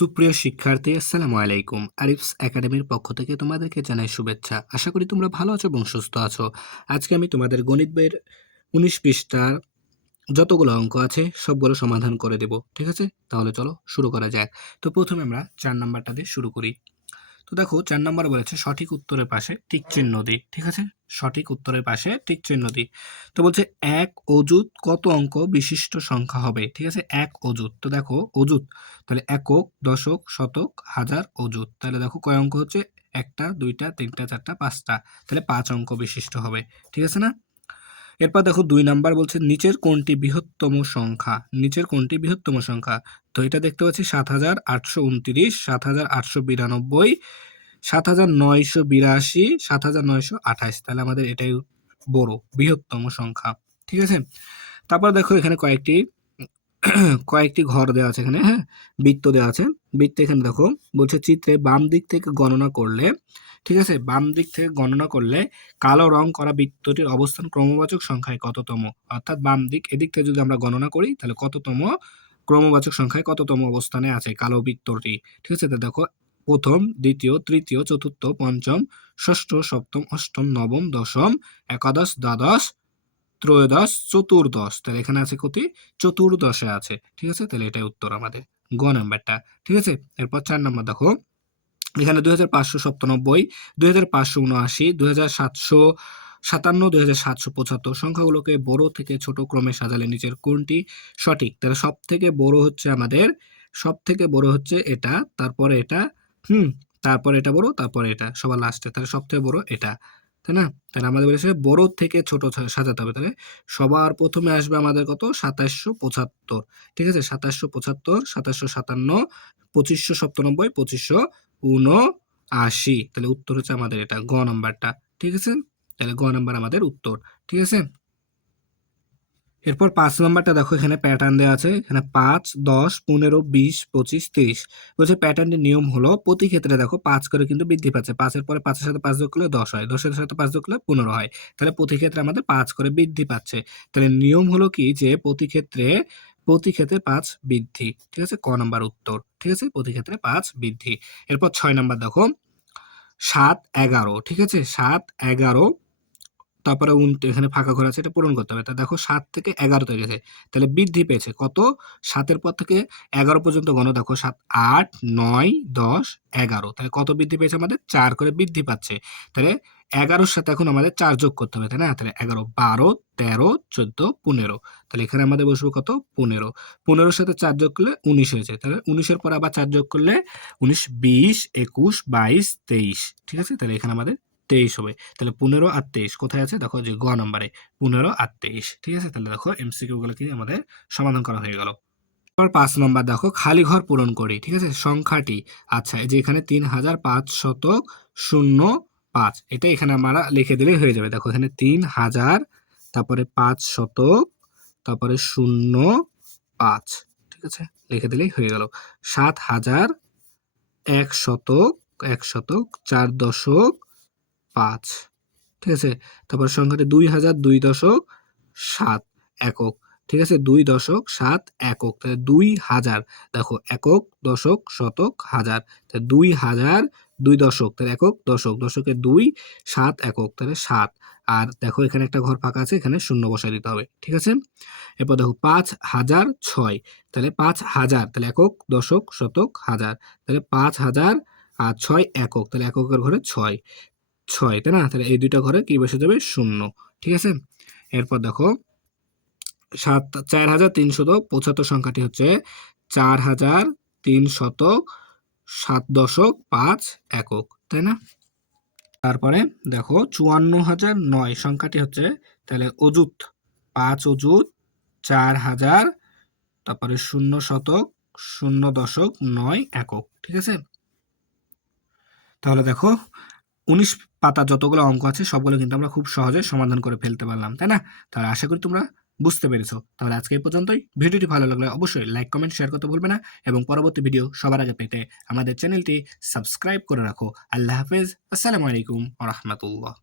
সুপ্রিয় শিক্ষার্থী, আসসালামু আলাইকুম। আরিফস একাডেমির পক্ষ থেকে তোমাদেরকে জানাই শুভেচ্ছা। আশা করি তোমরা ভালো আছো এবং সুস্থ আছো। আজকে আমি তোমাদের গণিত বইয়ের ১৯ পৃষ্ঠার যতগুলো অঙ্ক আছে সবগুলো সমাধান করে দেব। ঠিক আছে? তাহলে চলো শুরু করা যাক। তো প্রথমে আমরা ৪ নাম্বারটা দিয়ে শুরু করি। তো দেখো ৪ নাম্বারে বলেছে সঠিক উত্তরের পাশে টিক চিহ্ন দিই। ঠিক আছে? সঠিক উত্তরের পাশে টিক চিহ্ন দিই। তো বলছে এক অযুত কত অঙ্ক বিশিষ্ট সংখ্যা হবে? ঠিক আছে? এক অযুত। তো দেখো অযুত তাহলে একক, দশক, শতক, হাজার, অযুত। তাহলে দেখো কয় অঙ্ক হচ্ছে? ১টা, ২টা, ৩টা, ৪টা, ৫টা। তাহলে ৫ অঙ্ক বিশিষ্ট হবে। ঠিক আছে না? এরপর দেখো ২ নাম্বার বলছে নিচের কোনটি বৃহত্তম সংখ্যা? নিচের কোনটি বৃহত্তম সংখ্যা? তো এটা দেখতে পাচ্ছি ৭৮২৯, ৭৮৯২, ৭৯৮২, ৭৯২৮। তাহলে আমাদের এটাই বড় বৃহত্তম সংখ্যা। ঠিক আছে? তারপর দেখো এখানে কয়েকটি ঘর দেওয়া আছে এখানে, হ্যাঁ? বৃত্ত দেওয়া আছে। বৃত্তে এখানে দেখো বলছে চিত্রে বাম দিক থেকে গণনা করলে, ঠিক আছে? বাম দিক থেকে গণনা করলে কালো রং করা বৃত্তটির অবস্থান ক্রমবাচক সংখ্যায় কততম? অর্থাৎ বাম দিক এদিক থেকে যদি আমরা গণনা করি তাহলে কততম ক্রমবাচক সংখ্যায় কততম অবস্থানে আছে কালো বৃত্তটি? ঠিক আছে? তো দেখো প্রথম, দ্বিতীয়, তৃতীয়, চতুর্থ, পঞ্চম, ষষ্ঠ, সপ্তম, অষ্টম, নবম, দশম, একাদশ, দ্বাদশ, ত্রয়োদশ, চতুর্দশ। তাহলে এখানে আছে কতি? চতুর্দশে আছে। ঠিক আছে? তাহলে এটাই উত্তর আমাদের গ নাম্বারটা। ঠিক আছে? এরপর ৪ নাম্বার দেখো এখানে ২৫৯৭, ২৫৭৯, ২৭৫৭, ২৭৭৫ সংখ্যাগুলোকে বড় থেকে ছোট ক্রমে সাজালে নিচের কোনটি সঠিক? তাহলে সবথেকে বড় হচ্ছে আমাদের, সবথেকে বড় হচ্ছে এটা, তারপরে এটা, তারপরে এটা বড়, তারপরে এটা, সবার লাস্টে। তাহলে সবথেকে বড় এটা। তাই না? তাহলে আমাদের বলেছে বড় থেকে ছোট সাজাতে হবে। তাহলে সবার প্রথমে আসবে আমাদের কত? ২৭৭৫। ঠিক আছে? ২৭৭৫, ২৭৫৭, ২৫৯৭, ২৫৭৯। তাহলে উত্তর হচ্ছে আমাদের এটা গ নাম্বারটা। ঠিক আছে? তাহলে গ নাম্বার আমাদের উত্তর। ঠিক আছে? এরপর ৫ নাম্বারটা দেখো এখানে প্যাটার্ন দেওয়া আছে। এখানে ৫, ১০, ১৫, ২০, ২৫, ৩০। বলছে প্যাটার্নটির নিয়ম হলো প্রতি ক্ষেত্রে দেখো ৫ করে কিন্তু বৃদ্ধি পাচ্ছে। ৫ এর পরে ৫ এর সাথে ৫ যোগ করলে ১০ হয়। ১০ এর সাথে ৫ যোগ করলে ১৫ হয়। তাহলে প্রতি ক্ষেত্রে আমাদের ৫ করে বৃদ্ধি পাচ্ছে। তাহলে নিয়ম হলো কি যে প্রতি ক্ষেত্রে ৫ বৃদ্ধি। ঠিক আছে? ক নাম্বার উত্তর। ঠিক আছে? প্রতি ক্ষেত্রে ৫ বৃদ্ধি। এরপর ৬ নাম্বার দেখো ৭, ১১। ঠিক আছে? ৭, ১১, তারপরে এখানে ফাঁকা ঘর আছে, এটা পূরণ করতে হবে। তা দেখো ৭ থেকে ১১ তে গেছে। তাহলে বৃদ্ধি পেয়েছে কত? ৭ এর পর থেকে ১১ পর্যন্ত গণ দেখো ৭, ৮, ৯, ১০, ১১। তাহলে কত বৃদ্ধি পেয়েছে আমাদের? ৪ করে বৃদ্ধি পাচ্ছে। তাহলে ১১ র সাথে এখন আমাদের ৪ যোগ করতে হবে, তাই না? তাহলে ১১, ১২, ১৩, ১৪, ১৫। তাহলে এখানে আমাদের বসবে কত? ১৫। ১৫ র সাথে ৪ যোগ করলে ১৯ হয়েছে। তাহলে ১৯ এর পর আবার ৪ যোগ করলে ১৯, ২০, ২১, ২২, ২৩। ঠিক আছে? তাহলে এখানে আমাদের ২৩ হবে। তাহলে ১৫ আর ২৩ কোথায় আছে? দেখো যে গ নম্বরে ১৫ আর ২৩। ঠিক আছে? তাহলে দেখো এমসিকিউ গুলো কি আমাদের সমাধান করা হয়ে গেল। এবার ৫ নাম্বার দেখো খালি ঘর পূরণ করি। ঠিক আছে? সংখ্যাটি, আচ্ছা এই যে এখানে ৩৫০০, এটা এখানে আমরা লিখে দিলেই হয়ে যাবে। দেখো এখানে ৩০০০, তারপরে ৫০০, তারপরে ০৫। ঠিক আছে? লিখে দিলেই হয়ে গেল। ৭০০০, ১ শতক, ৪.৫। ঠিক আছে? তারপর সংখ্যাটি ২০০০, ২.৭ একক। ঠিক আছে? ২.৭ একক। তাহলে ২০০০, দেখো একক, দশক, শতক, হাজার। তাহলে ২০০০, ২ দশক, তাহলে একক, দশক, দশকের ২, ৭ একক, তাহলে ৭। আর দেখো এখানে একটা ঘর ফাঁকা আছে, এখানে শূন্য বসায় দিতে হবে। ঠিক আছে? এরপর দেখো ৫০০৬, তাহলে ৫০০০, তাহলে একক, দশক, শতক, হাজার। তাহলে ৫০০০ আর ৬ একক, তাহলে এককের ঘরে ৬, তাই না? তাহলে এই দুইটা ঘরে কি বসে যাবে? শূন্য। ঠিক আছে? এরপর দেখো ৪৩৭৫ সংখ্যাটি হচ্ছে ৪৩০৭.৫ একক, তাই না? তারপরে দেখো ৫৪০০৯ সংখ্যাটি হচ্ছে তাহলে অযুত, ৫ অযুত, ৪০০০, তারপরে ০ শতক, ০.৯ একক। ঠিক আছে? তাহলে দেখো ১৯ পাতা যতগুলো অঙ্ক আছে সবগুলো কিন্তু আমরা খুব সহজে সমাধান করে ফেলতে পারলাম, তাই না? তাহলে আশা করি তোমরা বুঝতে পেরেছো। তাহলে আজকে এই পর্যন্তই। ভিডিওটি ভালো লাগলে অবশ্যই লাইক, কমেন্ট, শেয়ার করতে ভুলবে না এবং পরবর্তী ভিডিও সবার আগে পেতে আমাদের চ্যানেলটি সাবস্ক্রাইব করে রাখো। আল্লাহ হাফেজ। আসসালামু আলাইকুম ওয়া রাহমাতুল্লাহ।